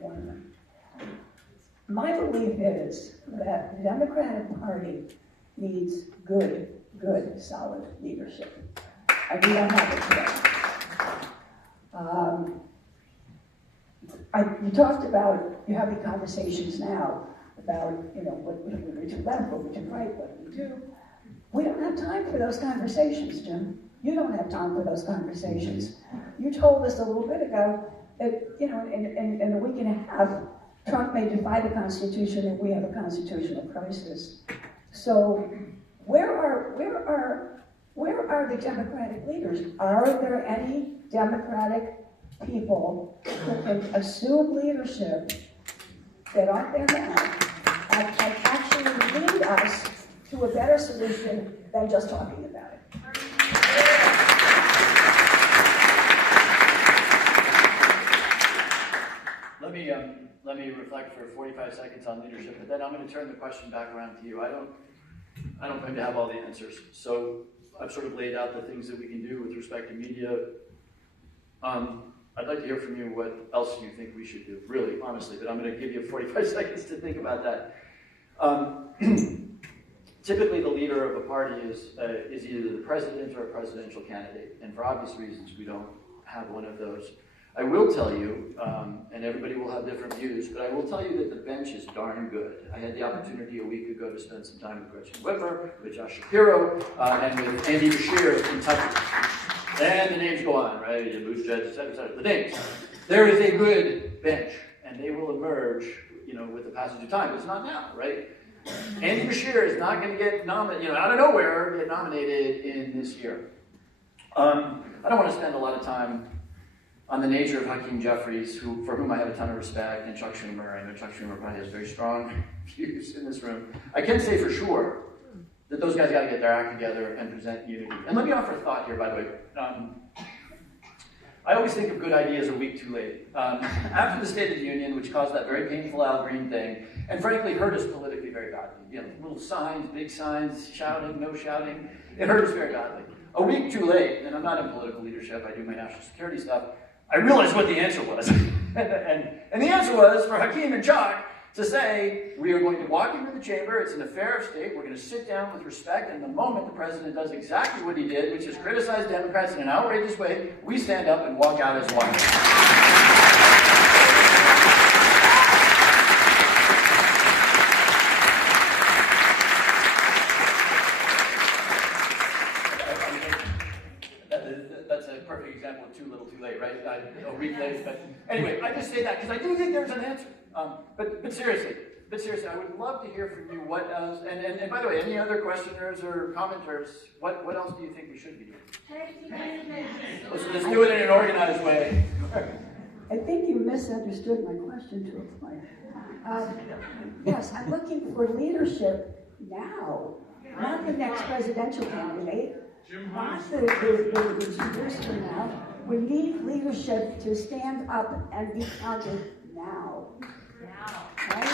women. My belief is that the Democratic Party needs good, solid leadership. And we don't have it today. You talked about, you're having conversations now about, what we do left, what we do right, what we do. We don't have time for those conversations, Jim. You don't have time for those conversations. You told us a little bit ago that, in a week and a half, Trump may defy the Constitution and we have a constitutional crisis. So where are the Democratic leaders? Are there any Democratic people who can assume leadership that aren't there now and actually lead us to a better solution than just talking about it? Let me reflect for 45 seconds on leadership, but then I'm going to turn the question back around to you. I don't claim to have all the answers. So I've sort of laid out the things that we can do with respect to media. I'd like to hear from you what else you think we should do, really, honestly, but I'm going to give you 45 seconds to think about that. Typically, the leader of a party is either the president or a presidential candidate, and for obvious reasons, we don't have one of those. I will tell you, and everybody will have different views, but I will tell you that the bench is darn good. I had the opportunity a week ago to spend some time with Gretchen Whitmer, with Josh Shapiro, and with Andy Bashir in Kentucky. And the names go on, right? Bruce Judge, et cetera, the names. There is a good bench, and they will emerge, with the passage of time. It's not now, right? Andy Bashir is not going to get nominated, out of nowhere, get nominated in this year. I don't want to spend a lot of time on the nature of Hakeem Jeffries, for whom I have a ton of respect, and Chuck Schumer. I know Chuck Schumer probably has very strong views in this room. I can say for sure that those guys got to get their act together and present unity. And let me offer a thought here, by the way. I always think of good ideas a week too late. After the State of the Union, which caused that very painful Al Green thing, and frankly hurt us politically very badly. Little signs, big signs, shouting, no shouting. It hurt us very badly. A week too late, and I'm not in political leadership, I do my national security stuff, I realized what the answer was. and the answer was for Hakeem and Chuck to say, we are going to walk into the chamber, it's an affair of state, we're going to sit down with respect, and the moment the president does exactly what he did, which is criticize Democrats in an outrageous way, we stand up and walk out as one. That's a perfect example of too little too late, right? A week late, but anyway, I just say that because I do think there's an answer. But seriously, I would love to hear from you what else, and by the way, any other questioners or commenters, what else do you think we should be doing? Let's do it in an organized way. I think you misunderstood my question to a point. Yes, I'm looking for leadership now, not the next presidential candidate, not the 2 years from now. We need leadership to stand up and be counted now. Right?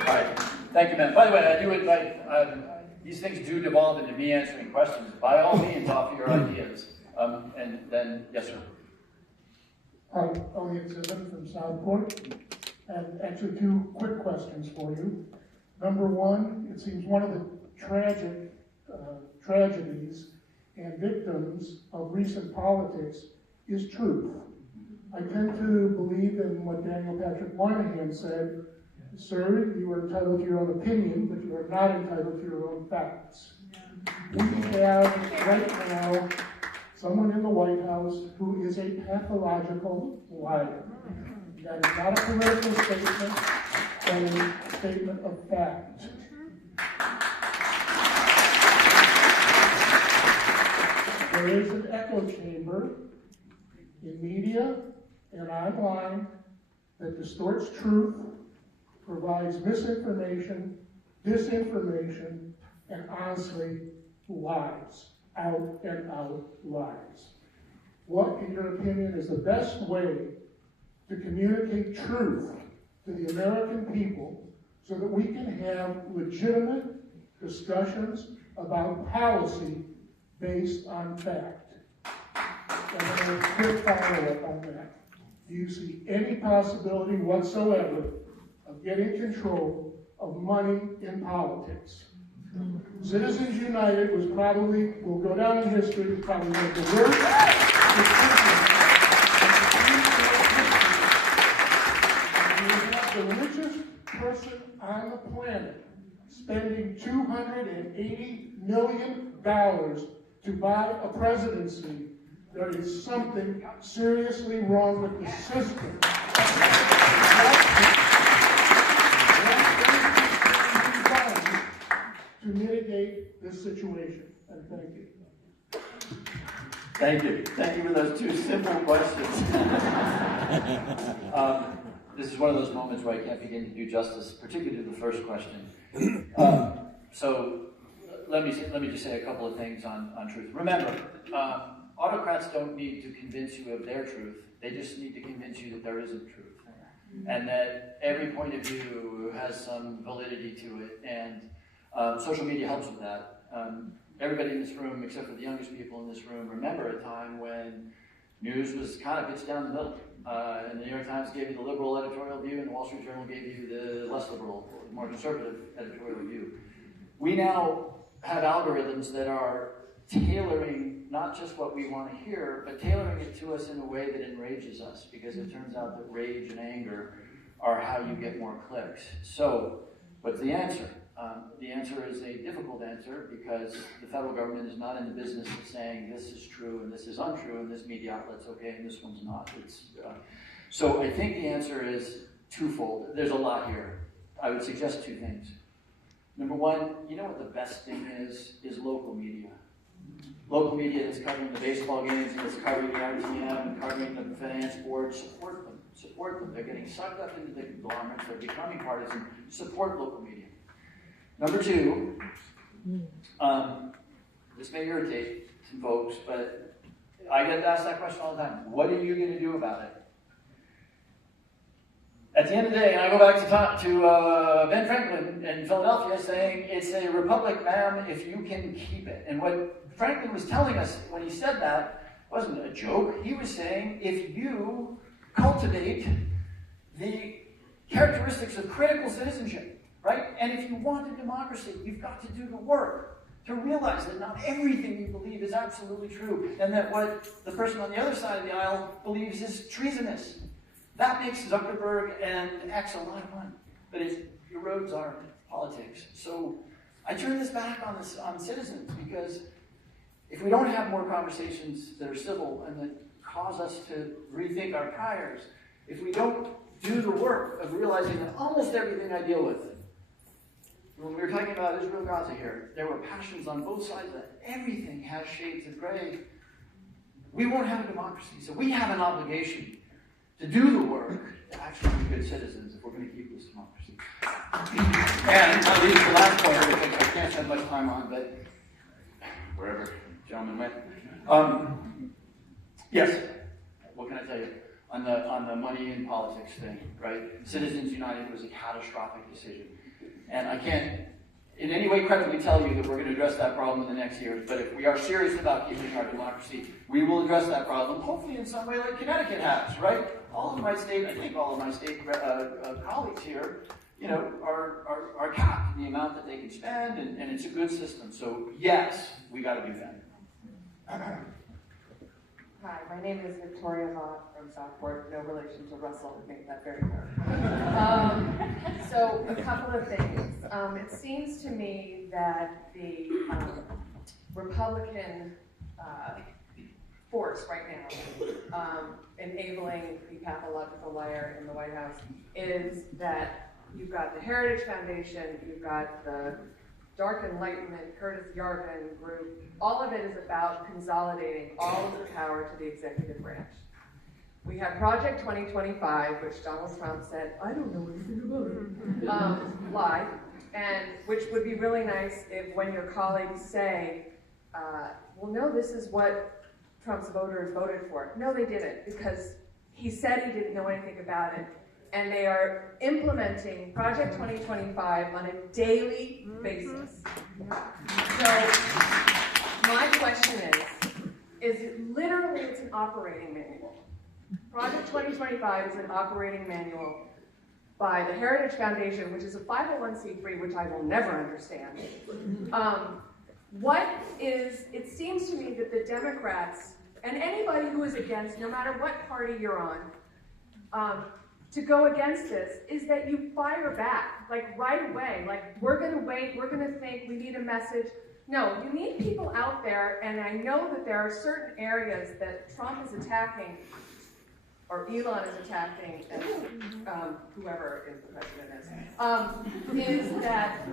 All right. Thank you, man. By the way, I do invite, these things do devolve into me answering questions. By all means, offer your ideas. And then, yes, sir. Hi, Elliot Zimmerman from Southport. And actually 2 quick questions for you. Number 1, it seems one of the tragedies and victims of recent politics is truth. I tend to believe in what Daniel Patrick Moynihan said, sir, you are entitled to your own opinion, but you are not entitled to your own facts. We have right now someone in the White House who is a pathological liar. That is not a political statement, but a statement of fact. There is an echo chamber in media and online that distorts truth, provides misinformation, disinformation, and honestly, lies, out and out lies. What, in your opinion, is the best way to communicate truth to the American people so that we can have legitimate discussions about policy based on fact? And then a quick follow-up on that. do you see any possibility whatsoever of getting control of money in politics? Citizens United will go down in history, probably one of the worst. The richest person on the planet spending $280 million to buy a presidency. There is something seriously wrong with the system. To mitigate this situation. And thank you. Thank you. Thank you for those two simple questions. This is one of those moments where I can't begin to do justice, particularly to the first question. So let me just say a couple of things on truth. Remember, autocrats don't need to convince you of their truth. They just need to convince you that there isn't truth. And that every point of view has some validity to it. And social media helps with that. Everybody in this room, except for the youngest people in this room, remember a time when news was kind of pitched down the middle. And the New York Times gave you the liberal editorial view, and the Wall Street Journal gave you the less liberal, more conservative editorial view. We now have algorithms that are tailoring not just what we want to hear, but tailoring it to us in a way that enrages us, because it turns out that rage and anger are how you get more clicks. So, what's the answer? The answer is a difficult answer, because the federal government is not in the business of saying this is true and this is untrue and this media outlet's okay and this one's not. So I think the answer is twofold. There's a lot here. I would suggest two things. Number one, you know what the best thing is local media. Local media that's covering the baseball games and that's covering the RTM and covering the finance board. Support them. Support them. They're getting sucked up into the conglomerates. They're becoming partisan. Support local media. Number two, this may irritate some folks, but I get asked that question all the time. What are you going to do about it? At the end of the day, and I go back to Ben Franklin in Philadelphia saying, it's a republic, ma'am, if you can keep it. And what Franklin was telling us when he said that wasn't a joke. He was saying, if you cultivate the characteristics of critical citizenship, right? And if you want a democracy, you've got to do the work to realize that not everything you believe is absolutely true, and that what the person on the other side of the aisle believes is treasonous. That makes Zuckerberg and X a lot of money, but it erodes our politics. So I turn this back on citizens, because if we don't have more conversations that are civil and that cause us to rethink our priors, if we don't do the work of realizing that almost everything I deal with, when we were talking about Israel-Gaza here, there were passions on both sides that everything has shades of gray. We won't have a democracy, so we have an obligation to do the work to actually be good citizens if we're going to keep this democracy. And that leads to the last point, which I can't spend much time on, but wherever the gentleman went. Yes, what can I tell you? On the money in politics thing, right? Citizens United was a catastrophic decision. And I can't in any way credibly tell you that we're going to address that problem in the next years, but if we are serious about keeping our democracy, we will address that problem, hopefully in some way like Connecticut has, right? All of my state colleagues here, you know, are capped in the amount that they can spend, and it's a good system. So yes, we got to do that. Hi, my name is Victoria Mott from Southport, no relation to Russell, make that very clear. So a couple of things. It seems to me that the Republican force right now, enabling the pathological liar in the White House, is that you've got the Heritage Foundation, you've got the Dark Enlightenment, Curtis Yarvin group. All of it is about consolidating all of the power to the executive branch. We have Project 2025, which Donald Trump said, I don't know anything about it, live, and which would be really nice if when your colleagues say, well, no, this is what Trump's voters voted for. No, they didn't, because he said he didn't know anything about it. And they are implementing Project 2025 on a daily basis. So my question is it literally, it's an operating manual. Project 2025 is an operating manual by the Heritage Foundation, which is a 501c3, which I will never understand. It seems to me that the Democrats, and anybody who is against, no matter what party you're on, to go against this, is that you fire back, like right away, like we're gonna wait, we're gonna think, we need a message. No, you need people out there, and I know that there are certain areas that Trump is attacking, or Elon is attacking, and whoever is the president is that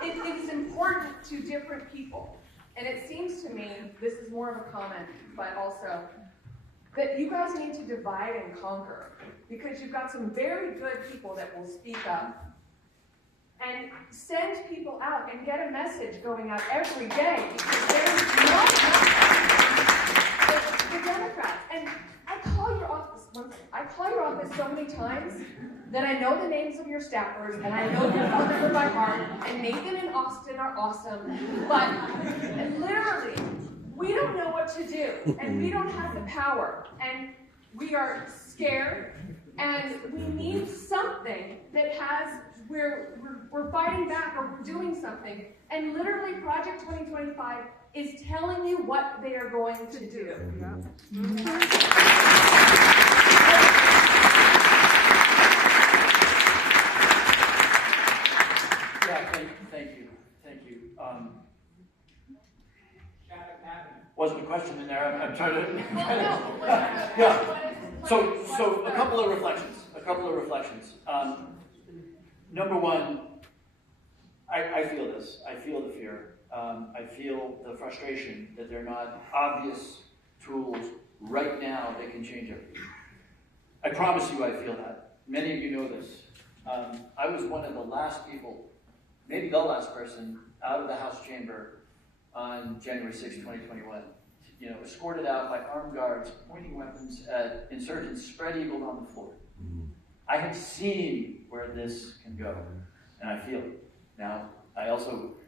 it is important to different people. And it seems to me, this is more of a comment, but also, that you guys need to divide and conquer, because you've got some very good people that will speak up and send people out and get a message going out every day, because there's no the Democrats. And I call your office so many times that I know the names of your staffers, and I know your phone number by heart, and Nathan and Austin are awesome, but literally, we don't know what to do, and we don't have the power, and we are scared, and we need something that has, we're fighting back, or we're doing something, and literally Project 2025 is telling you what they are going to do. Thank you. Wasn't a question in there. I'm trying to. Yeah. So a couple of reflections. Number one, I feel this. I feel the fear. I feel the frustration that there are not obvious tools right now that can change everything. I promise you, I feel that. Many of you know this. I was one of the last people, maybe the last person, out of the House chamber on January 6, 2021. Escorted out by armed guards pointing weapons at insurgents spread eagled on the floor. I have seen where this can go, and I feel it. Now, I also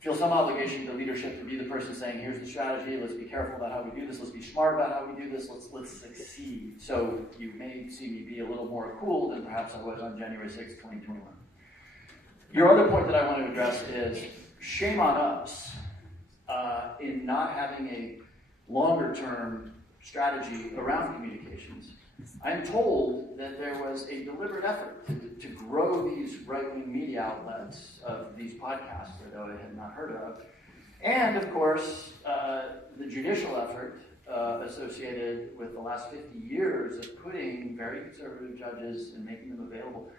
feel some obligation to leadership to be the person saying, here's the strategy, let's be careful about how we do this, let's be smart about how we do this, let's succeed. So you may see me be a little more cool than perhaps I was on January 6, 2021. Your other point that I want to address is shame on us in not having a longer-term strategy around communications. I'm told that there was a deliberate effort to grow these right-wing media outlets of these podcasts, though I had not heard of, and of course the judicial effort associated with the last 50 years of putting very conservative judges and making them available.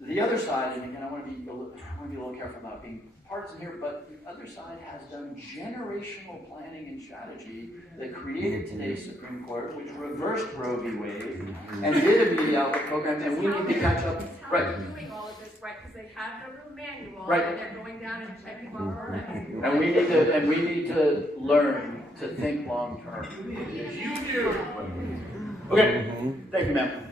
The other side, and again I want to be a little careful about being partisan here, but the other side has done generational planning and strategy that created today's Supreme Court, which reversed Roe v. Wade, and did a media outlet program, and we need to catch up. Right. They're doing all of this, right? Because they have their own manual, right. And they're going down and checking off our manual. And we need to learn to think long term. Yes, you do. Okay. Thank you, ma'am.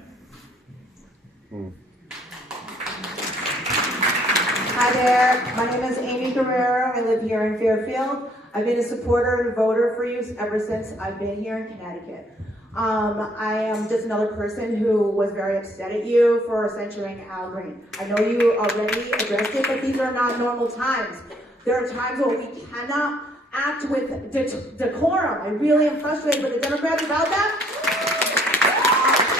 Hi there, my name is Amy Guerrero. I live here in Fairfield. I've been a supporter and voter for you ever since I've been here in Connecticut. I am just another person who was very upset at you for censuring Al Green. I know you already addressed it, but these are not normal times. There are times where we cannot act with decorum. I really am frustrated with the Democrats about that.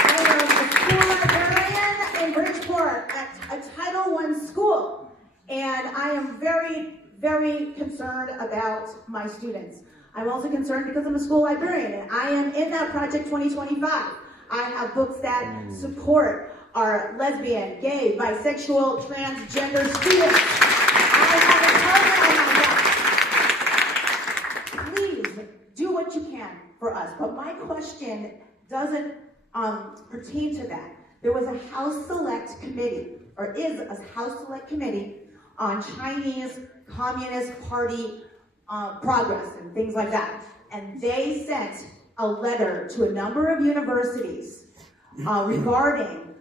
I am a school librarian in Bridgeport at a Title I school. And I am very, very concerned about my students. I'm also concerned because I'm a school librarian, and I am in that Project 2025. I have books that support our lesbian, gay, bisexual, transgender students. I have a program on that. Please do what you can for us. But my question doesn't pertain to that. There was a House Select Committee, or is a House Select Committee on Chinese Communist Party progress and things like that. And they sent a letter to a number of universities regarding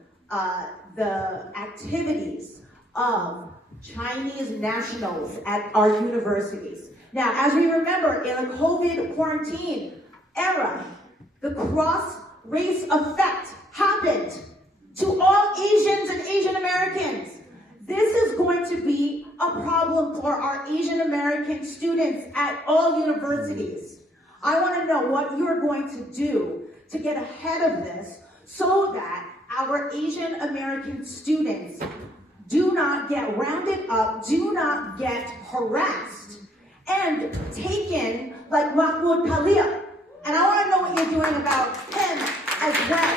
the activities of Chinese nationals at our universities. Now, as we remember, in the COVID quarantine era, the race effect happened to all Asians and Asian Americans. This is going to be a problem for our Asian American students at all universities. I want to know what you're going to do to get ahead of this so that our Asian American students do not get rounded up, do not get harassed, and taken like Mahmoud Khalil. And I want to know what you're doing about him as well.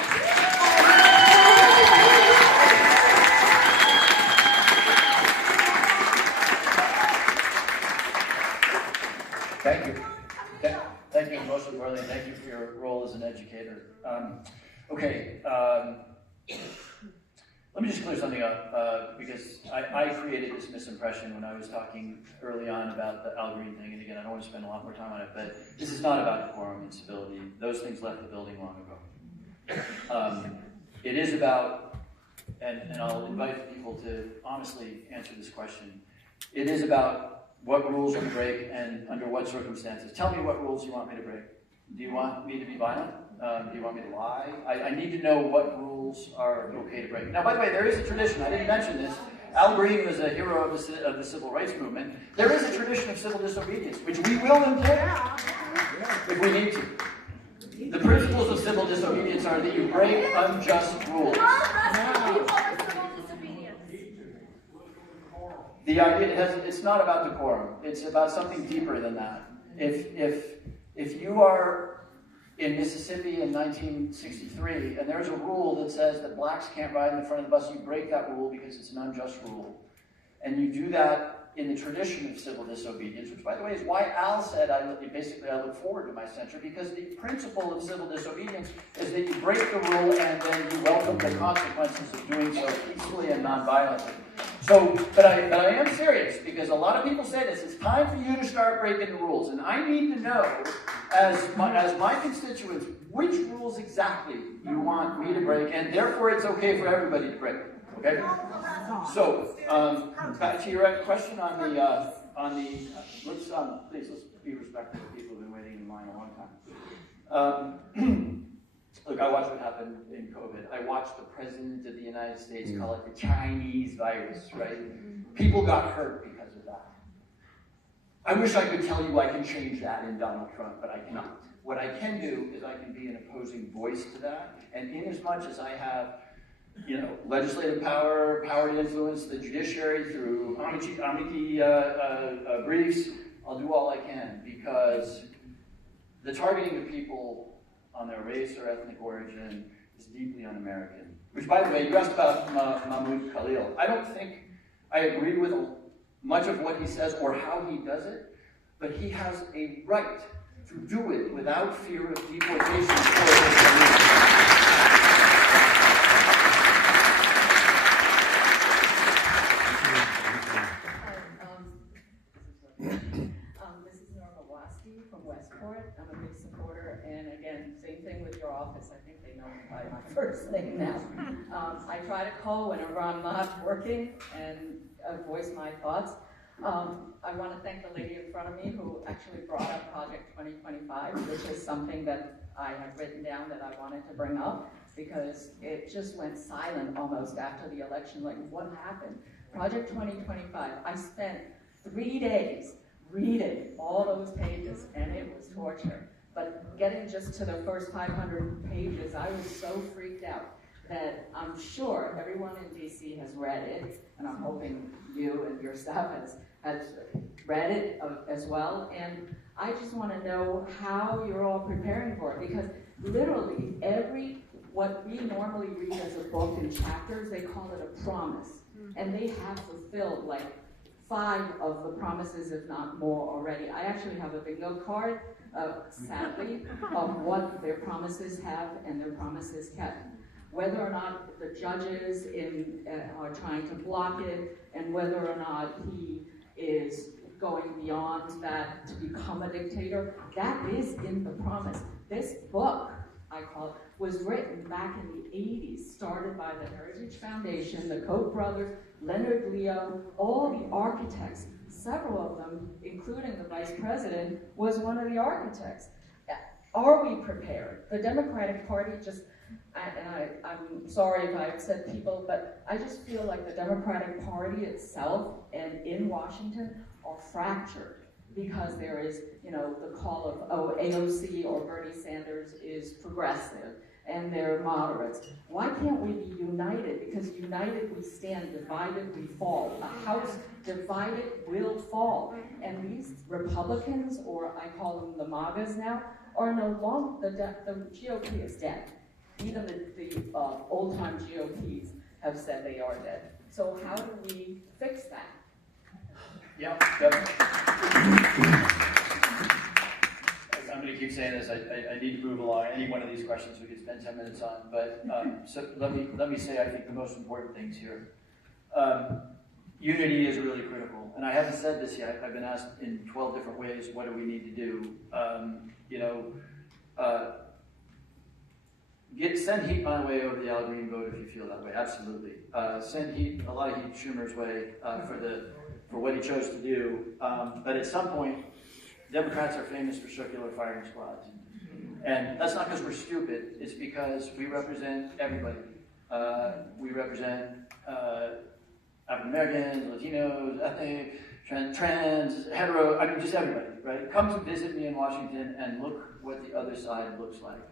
Thank you. Thank you, most importantly, thank you for your role as an educator. Let me just clear something up, because I created this misimpression when I was talking early on about the Al Green thing, and again, I don't want to spend a lot more time on it, but this is not about decorum and civility. Those things left the building long ago. It is about, and I'll invite people to honestly answer this question, it is about what rules are to break and under what circumstances. Tell me what rules you want me to break. Do you want me to be violent? Do you want me to lie? I need to know what rules are okay to break. Now, by the way, there is a tradition. I didn't mention this. Al Green was a hero of the civil rights movement. There is a tradition of civil disobedience, which we will employ if we need to. The principles of civil disobedience are that you break unjust rules. The idea it's not about decorum. It's about something deeper than that. If you are in Mississippi in 1963 and there's a rule that says that blacks can't ride in the front of the bus, you break that rule because it's an unjust rule. And you do that in the tradition of civil disobedience, which, by the way, is why Al said, I look forward to my censure, because the principle of civil disobedience is that you break the rule and then you welcome the consequences of doing so peacefully and non-violently. So, but I am serious, because a lot of people say this, it's time for you to start breaking the rules, and I need to know, as my constituents, which rules exactly you want me to break, and therefore it's okay for everybody to break. Okay? So, back to your question on the let's be respectful of people who've been waiting in line a long time. Look, I watched what happened in COVID. I watched the President of the United States call it the Chinese virus, right? People got hurt because of that. I wish I could tell you I can change that in Donald Trump, but I cannot. What I can do is I can be an opposing voice to that, and in as much as I have legislative power, power to influence the judiciary through amici briefs, I'll do all I can, because the targeting of people on their race or ethnic origin is deeply un-American. Which, by the way, you asked about Mahmoud Khalil. I don't think I agree with much of what he says or how he does it, but he has a right to do it without fear of deportation for his beliefs. I'm a big supporter, and again, same thing with your office. I think they know me by my first name now. I try to call whenever I'm not working and voice my thoughts. I want to thank the lady in front of me who actually brought up Project 2025, which is something that I had written down that I wanted to bring up, because it just went silent almost after the election. Like, what happened? Project 2025, I spent 3 days reading all those pages, and it was torture. But getting just to the first 500 pages, I was so freaked out that I'm sure everyone in DC has read it, and I'm hoping you and your staff has read it as well. And I just want to know how you're all preparing for it, because literally what we normally read as a book in chapters, they call it a promise, and they have fulfilled like 5 of the promises, if not more, already. I actually have a bingo card, sadly, of what their promises have and their promises kept. Whether or not the judges are trying to block it, and whether or not he is going beyond that to become a dictator, that is in the promise. This book, I call it, was written back in the 80s, started by the Heritage Foundation, the Koch brothers, Leonard Leo, all the architects, several of them, including the vice president, was one of the architects. are we prepared? The Democratic Party just, I'm sorry if I upset people, but I just feel like the Democratic Party itself and in Washington are fractured because there is, the call of, AOC or Bernie Sanders is progressive and they're moderates. Why can't we be united? Because united we stand, divided we fall. A house divided will fall. And these Republicans, or I call them the MAGAs now, are no longer, the GOP is dead. Even the old-time GOPs have said they are dead. So how do we fix that? Yep. I'm going to keep saying this. I need to move along. Any one of these questions we could spend 10 minutes on. But so let me say I think the most important things here. Unity is really critical. And I haven't said this yet. I've been asked in 12 different ways, what do we need to do? Send heat my way over the Al Green vote if you feel that way. Absolutely. Send heat, a lot of heat Schumer's way for what he chose to do. But at some point, Democrats are famous for circular firing squads. And that's not because we're stupid. It's because we represent everybody. We represent African Americans, Latinos, ethnic, trans, hetero, just everybody, right? Come to visit me in Washington and look what the other side looks like.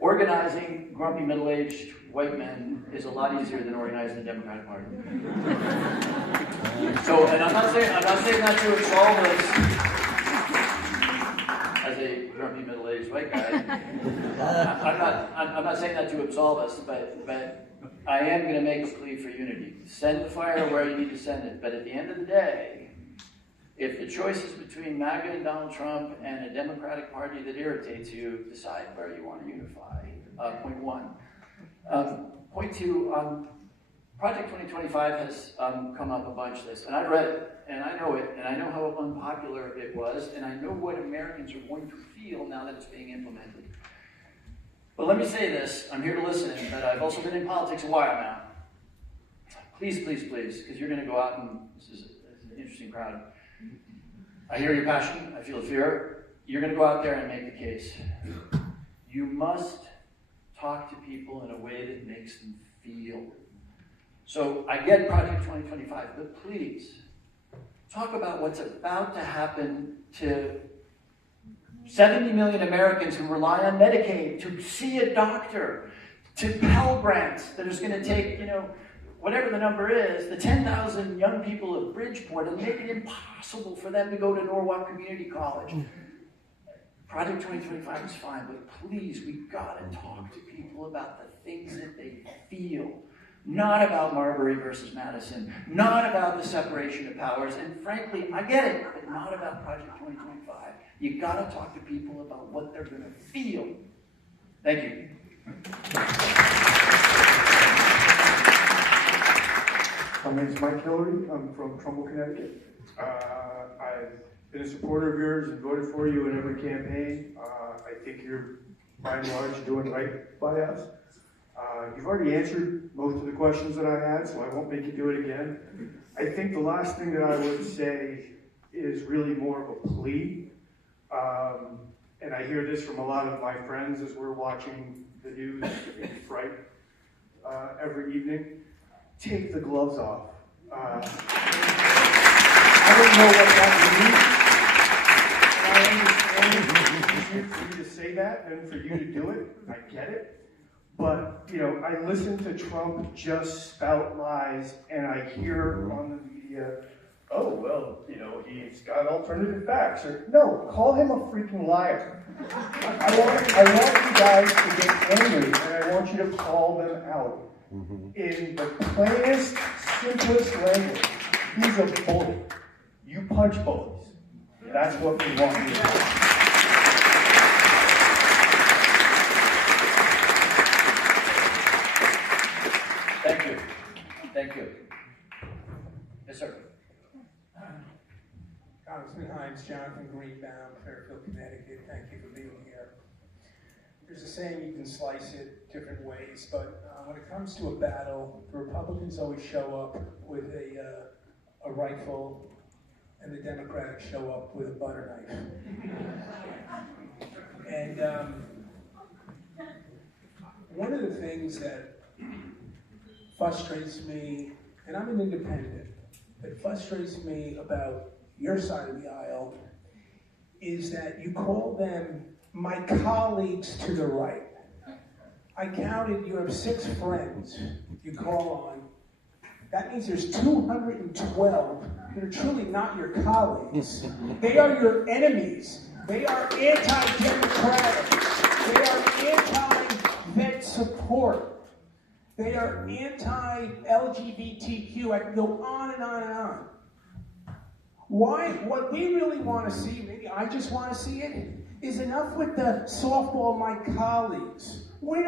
Organizing grumpy middle-aged white men is a lot easier than organizing the Democratic Party. So, and I'm not saying that to absolve us as a grumpy middle-aged white guy. I'm not saying that to absolve us, but I am going to make a plea for unity. Send the fire where you need to send it, but at the end of the day, if the choice is between MAGA and Donald Trump and a Democratic Party that irritates you, decide where you want to unify. Point one. Point two, Project 2025 has come up a bunch this, and I read it, and I know it, and I know how unpopular it was, and I know what Americans are going to feel now that it's being implemented. But let me say this, I'm here to listen, but I've also been in politics a while now. Please, please, please, because you're going to go out and this is an interesting crowd. I hear your passion, I feel fear. You're going to go out there and make the case. You must talk to people in a way that makes them feel. So I get Project 2025, but please, talk about what's about to happen to 70 million Americans who rely on Medicaid to see a doctor, to Pell Grants that is going to take, whatever the number is, the 10,000 young people of Bridgeport and make it impossible for them to go to Norwalk Community College. Project 2025 is fine, but please, we've got to talk to people about the things that they feel. Not about Marbury versus Madison, not about the separation of powers, and frankly, I get it, but not about Project 2025. You got to talk to people about what they're going to feel. Thank you. My name is Mike Hillary. I'm from Trumbull, Connecticut. I've been a supporter of yours and voted for you in every campaign. I think you're, by and large, doing right by us. You've already answered most of the questions that I had, so I won't make you do it again. I think the last thing that I would say is really more of a plea. And I hear this from a lot of my friends as we're watching the news in fright every evening. Take the gloves off. I don't know what that means. I understand for you to say that and for you to do it. I get it. But, I listen to Trump just spout lies, and I hear on the media, oh, well, he's got alternative facts. Or, no, call him a freaking liar. I want you guys to get angry, and I want you to call them out. In the plainest, simplest language, he's a bully. You punch bullies. That's what we want you to do. Thank you. Yes, sir. Congressman Hines, Jonathan Greenbaum, Fairfield, Connecticut. Thank you for being here. There's a saying you can slice it different ways, but when it comes to a battle, the Republicans always show up with a rifle, and the Democrats show up with a butter knife. And one of the things that frustrates me, and I'm an independent, that frustrates me about your side of the aisle is that you call them my colleagues to the right. I counted, you have 6 friends you call on. That means there's 212 that are truly not your colleagues. They are your enemies. They are anti-democratic. They are anti-vet support. They are anti-LGBTQ. I can go on and on and on. Why? What we really want to see, maybe I just want to see it, is enough with the softball my colleagues.